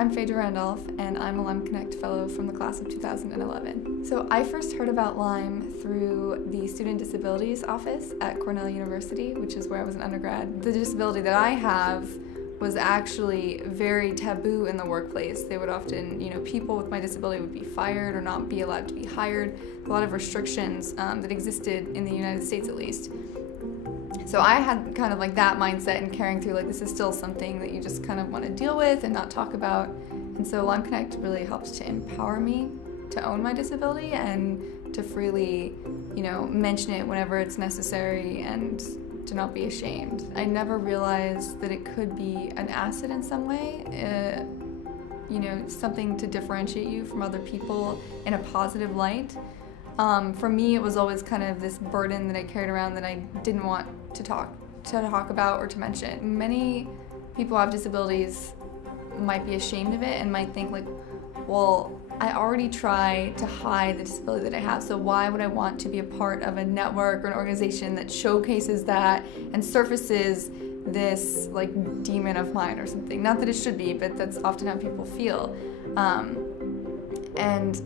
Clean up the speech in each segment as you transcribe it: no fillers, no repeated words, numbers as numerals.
I'm Phaedra, and I'm a Lyme Connect Fellow from the class of 2011. So I first heard about Lyme through the Student Disabilities Office at Cornell University, which is where I was an undergrad. The disability that I have was actually very taboo in the workplace. They would often, people with my disability would be fired or not be allowed to be hired. A lot of restrictions that existed in the United States at least. So I had kind of like that mindset and carrying through, like, this is still something that you just kind of want to deal with and not talk about. And so Lyme Connect really helped to empower me to own my disability and to freely, mention it whenever it's necessary and to not be ashamed. I never realized that it could be an asset in some way, something to differentiate you from other people in a positive light. For me, it was always kind of this burden that I carried around that I didn't want to talk about or to mention. Many people who have disabilities might be ashamed of it and might think like, well, I already try to hide the disability that I have, so why would I want to be a part of a network or an organization that showcases that and surfaces this like demon of mine or something? Not that it should be, but that's often how people feel. And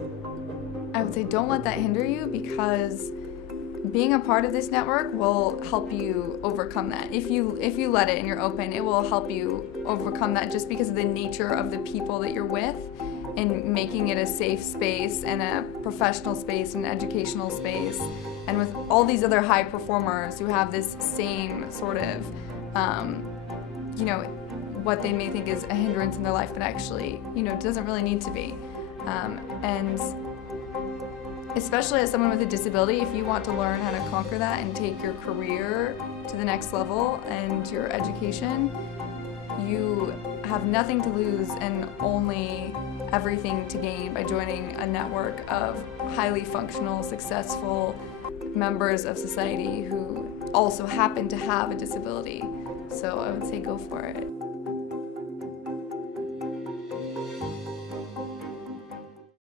I would say don't let that hinder you, because being a part of this network will help you overcome that. If you let it and you're open, it will help you overcome that just because of the nature of the people that you're with and making it a safe space and a professional space and an educational space. And with all these other high performers who have this same sort of, what they may think is a hindrance in their life, but actually, doesn't really need to be. And especially as someone with a disability, if you want to learn how to conquer that and take your career to the next level and your education, you have nothing to lose and only everything to gain by joining a network of highly functional, successful members of society who also happen to have a disability. So I would say go for it.